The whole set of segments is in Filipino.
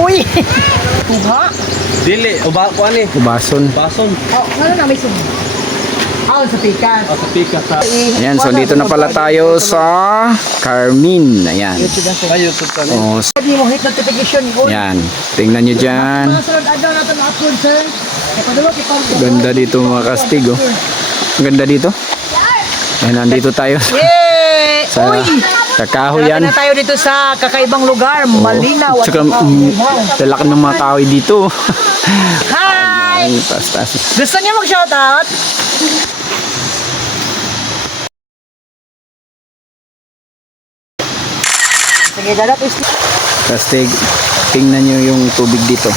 Uy! Tuha? Dili, uba ko ani. Ubason. Bason. Oh, ano na may sum? Ah, sa pikas. Sa pika sa. Ayan, so dito na pala tayo sa Carmen. Ayan. Ayun sa tani. Oh, Sabi mo hit notification ko. ayan. Tingnan nyo dyan. Sunod adlaw natin upload, sir. Kapadulog ikaw. Ganda dito mga kastig, oh. Ang ganda dito. Ayan, nandito tayo Yay! sa kakahoyan. Wala na tayo dito sa kakaibang lugar, malinaw at Tsaka lalaki ng mga kahoy dito. Hi! Ay, taas. Gusto niyo mag-shoutout? Sige, dalat is Kastig, tingnan nyo yung tubig dito.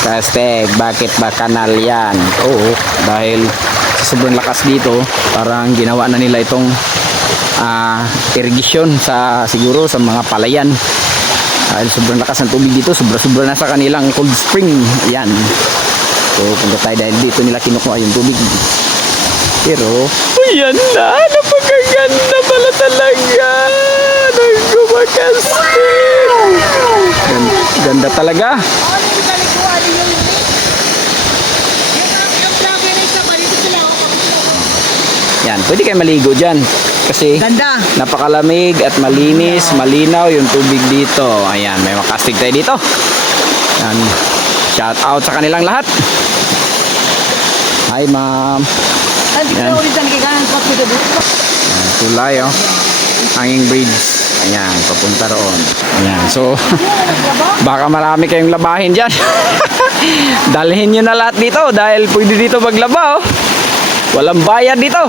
Kastig, bakit ba kanal yan? Oo, dahil sa sobrang lakas dito, parang ginawa na nila itong irrigation sa siguro sa mga palayan. Dahil sobrang lakas ng tubig dito, sobra-sobra na sa kanilang cold spring. Ayan. So, punta tayo dahil dito nila kinukuha yung tubig. Pero, ayan na, napakaganda pala talaga. Ganda talaga. Yan, pwede kayo maligo dyan. Kasi ganda. napakalamig at malinis, malinaw yung tubig dito. Ayan, may makastig tayo dito. Yan. Shout out sa kanilang lahat. Hi ma'am. Yan. Tulay oh. Hanging bridge. Ayan, papunta roon. Ayan, so baka marami kayong labahin dyan. Dalhin nyo na lahat dito dahil pwede dito maglaba oh. Walang bayad dito.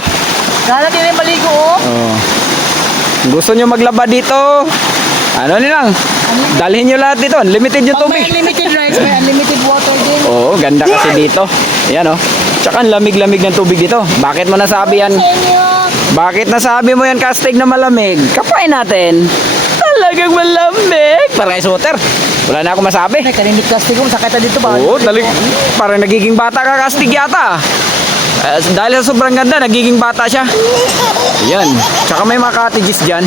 Dalat din yung maligo oh. Oh. Gusto nyo maglaba dito, ano nilang, dalhin nyo lahat dito. Unlimited yung Pag may tubig. unlimited rights, may unlimited water din. Oo, ganda kasi dito. Ayan oh. Tsaka ang lamig-lamig ng tubig dito. Bakit mo nasabi yan? Bakit nasabi mo yan, Kastig, na malamig? Kapain natin. Talagang malamig. Parang ice water. Wala na ako masabi. Ay, kaninig plastic mo, sakit na dito ba? Oo, parang nagiging bata ka, Kastig, yata. Dahil sa sobrang ganda, nagiging bata siya. Ayan. Tsaka may mga cottages dyan.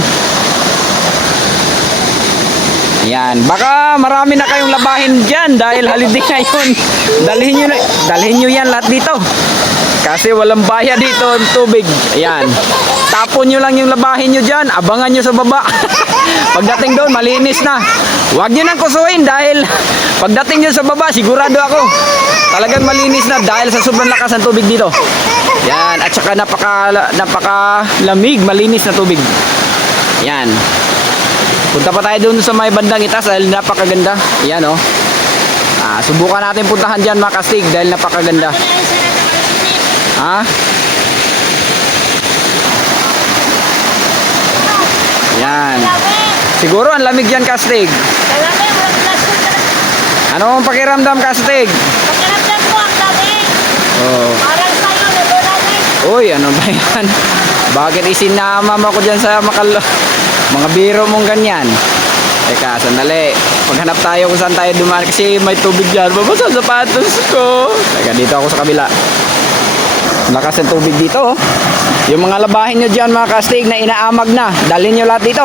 Yan, baka marami na kayong labahin dyan dahil holiday ngayon. Dalhin nyo yan lahat dito. Kasi walang bayad dito ang tubig. Ayan. Tapon nyo lang yung labahin nyo dyan. Abangan nyo sa baba. Pagdating doon, malinis na. Huwag nyo nang kusuin dahil pagdating nyo sa baba, sigurado ako, talagang malinis na dahil sa sobrang lakas ng tubig dito. Yan. At saka napaka lamig, malinis na tubig. Yan. Punta pa tayo doon sa may bandang itaas dahil napakaganda. Ayan oh. Subukan natin puntahan dyan mga Kastig dahil napakaganda. Ha? Yan. Siguro ang lamig dyan, Kastig. Ano ang pakiramdam, Kastig? Pakiramdam ko ang lamig. Oh. Parang sa'yo, nalulamig. Uy, ano ba yan? Bakit isinama mo ko dyan sa mga biro mong ganyan? Teka, sandali. Paghanap tayo kung saan tayo dumaan kasi may tubig dyan. Babasa ang sapatos ko. Teka, dito ako sa kabila. Lakas ng tubig dito. Oh. Yung mga labahin nyo dyan mga kastig na inaamag na, dalhin nyo lahat dito.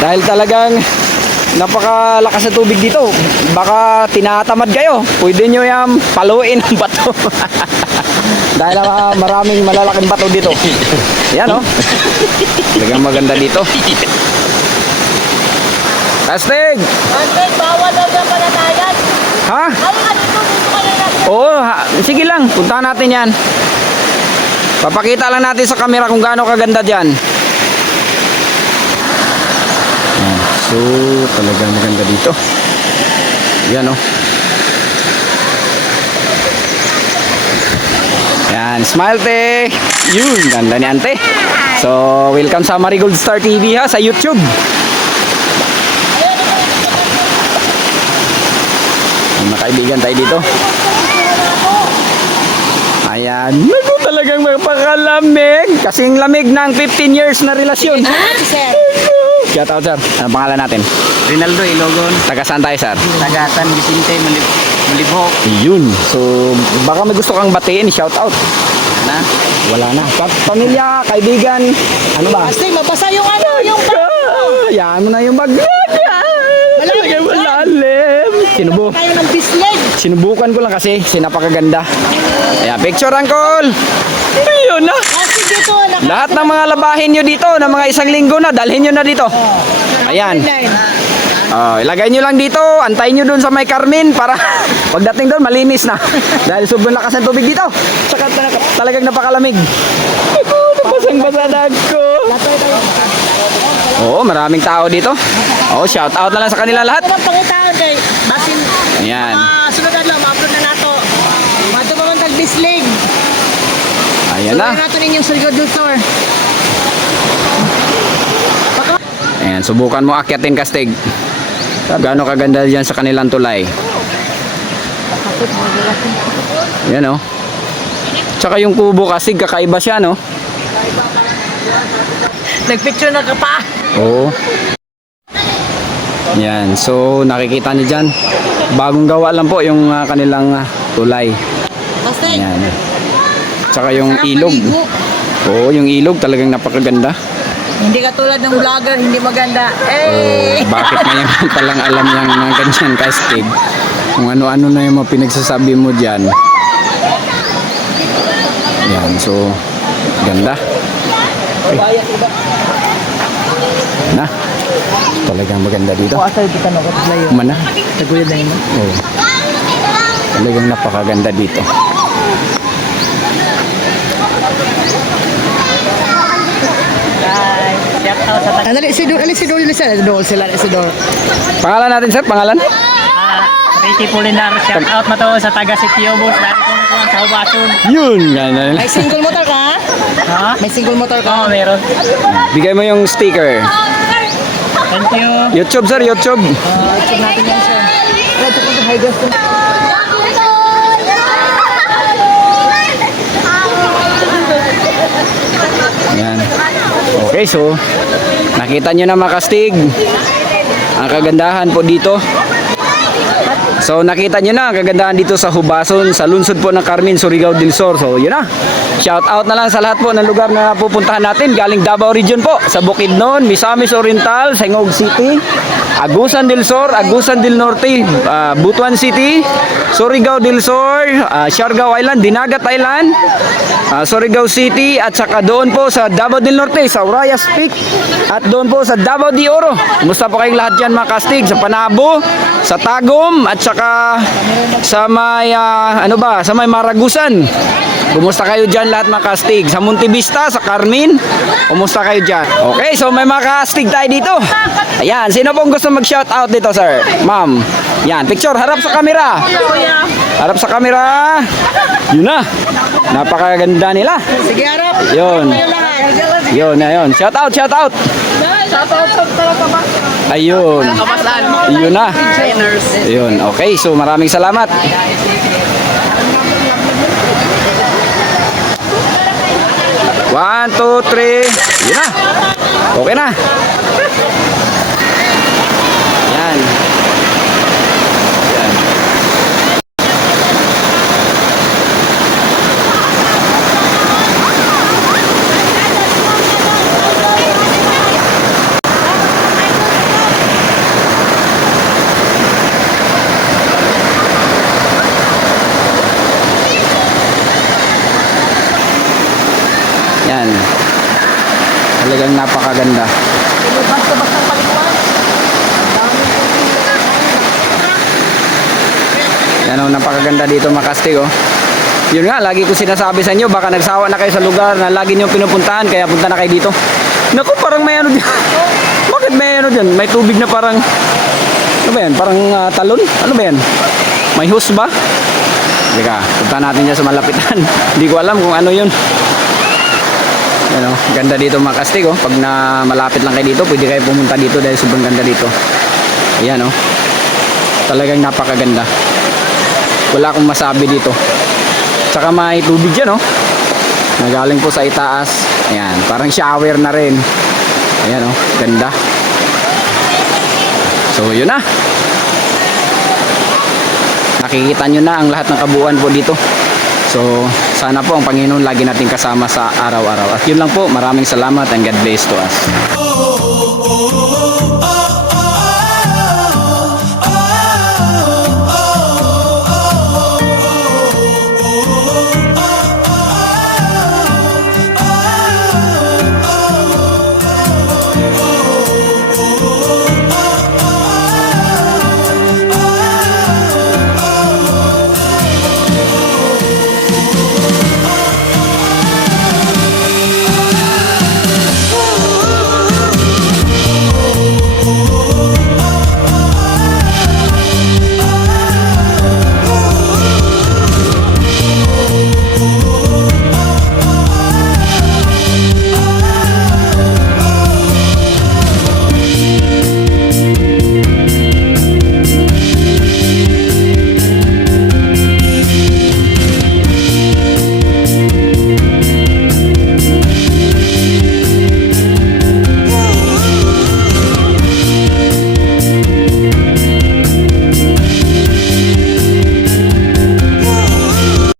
Dahil talagang napakalakas ng tubig dito. Baka tinatamad kayo. Pwede nyo yung paluin ng bato. Dahil maraming malalaking bato dito. Yan oh. Talagang maganda dito. Kastig! Andres, bawal daw sa palatayan. Ha? Ay, ano ito? Dito kayo na. Oo, sige lang. Puntahan natin yan. Papakita lang natin sa camera kung gaano kaganda dyan. So, talagang maganda dito. Yan oh. Yan, smile te. Yun, ganda ni ante. So, welcome sa Marigold Star TV ha, sa YouTube. Mga kaibigan tayo dito. Ayan, naku talagang magpakalamig. Kasing lamig ng 15 years na relasyon. Sir. Shout out sir, ano pangalan natin? Rinaldo Ilogon. Taga saan tayo sir? Taga San Vicente, Malibhok. Yun, so baka may gusto kang batiin, shout out. Na? Wala na. Pamilya, kaibigan, ano ba? Kasi mabasa yung ano, yung Yan mo na yung bag. Talagang malalim. kayo ng bisleg. Sinubukan ko lang kasi, sinapakaganda. Ayan, picture uncle. Ayun na. Kasi dito, Lahat ng mga labahin nyo dito, ng mga isang linggo na, dalhin nyo na dito. Ayan. Oh, ilagay nyo lang dito, antayin nyo dun sa may Carmen para pagdating doon malinis na. Dahil sobrang lakas ng tubig dito. Saka talagang napakalamig. Ako, napasang-basadag ko. Oo, maraming tao dito. Oh, shout out na lang sa kanila lahat. Ano pangitaan kay basin. Ayan. Sunod na lang, ma-upload na nato. Mato pa man tag-bisleg. Ayan na. Sunod nato ninyong Surigao del Sur. Ayan, subukan mo akyatin kastig. Gaano kaganda dyan sa kanilang tulay. Yan oh. Tsaka yung kubo kasig, kakaiba siya no. Nagpicture na ka pa. Oo. Yan, so nakikita niyo dyan. Bagong gawa lang po yung kanilang tulay. Basta Yan. Tsaka yung ilog. Oo, yung ilog talagang napakaganda. hindi katulad ng vlogger, hindi maganda. Oh, bakit ngayon palang alam niyang mga ganyan kastig? Kung ano-ano na yung mga pinagsasabi mo dyan. Yan, so ganda. Okay. Na, talagang maganda dito. Asal kita no layo. Mana? Taguyod na yun. Oh. Talagang napakaganda dito. Dali si Dor, si Dor. Pangalan natin sir, pangalan? Ricky Polinar, shout out mo to sa taga Sitio Bus, dati kong nakuha sa Hubasun. Yun, gano'n. May single motor ka? Ha? May single motor ka? Oo, meron. Bigay mo yung sticker. Thank you. YouTube sir, YouTube. Check natin yan siya. Ito po high gas. Yan. Okay, so nakita nyo na makastig ang kagandahan po dito. So nakita nyo na ang kagandahan dito sa Hubason, sa lungsod po ng Carmen, Surigao del Sur. So yun na. Shout out na lang sa lahat po ng lugar na pupuntahan natin. Galing Davao Region po, sa Bukidnon, Misamis Oriental, Sengog City, Agusan del Sur, Agusan del Norte, Butuan City, Surigao del Sur, Siargao Island, Dinagat Island, Surigao City, at saka doon po sa Davao del Norte, sa Urayas Peak, at doon po sa Davao de Oro. Kumusta po kayong lahat dyan mga kastig? Sa Panabo, sa Tagum, at saka sa may, sa may Maragusan. Kumusta kayo dyan lahat mga kastig? Sa Montevista, sa Carmen, kumusta kayo dyan? Okay, so may mga kastig tayo dito. Ayan, sino pong gusto mag-shout out dito sir? Ma'am. Yan, picture, harap sa camera. Harap sa camera. Yun na. Napakaganda nila. Sige, harap. Yun. Yun, ayun. Shout out, shout out. Ayun. Yun na. Ayun, okay. So maraming salamat. One, two, three. Yun na. Okay na. Yan. Yan. Yan. Talagang napakaganda. Basta-basta palikuan. Yan o, napakaganda dito mga kastig oh. Yun nga, lagi ko sinasabi sa inyo, baka nagsawa na kayo sa lugar na lagi nyo pinupuntahan, kaya punta na kayo dito. Naku, parang may ano dyan. Bakit may ano dyan? May tubig na parang, ano ba yan? Parang talon? Ano ba yan? May hose ba? Teka, punta natin dyan sa malapitan. Hindi ko alam kung ano yun. Yan o, ganda dito mga kastig oh. Pag na malapit lang kayo dito, pwede kayo pumunta dito dahil sobrang ganda dito. Ayan oh. Talagang napakaganda. Wala akong masabi dito. Tsaka may tubig dyan oh. Nagaling po sa itaas. Ayan, parang shower na rin. Ayan oh, ganda. So yun na. Nakikita nyo na ang lahat ng kabuuan po dito. So sana po ang Panginoon lagi natin kasama sa araw-araw. At yun lang po, maraming salamat and God bless to us.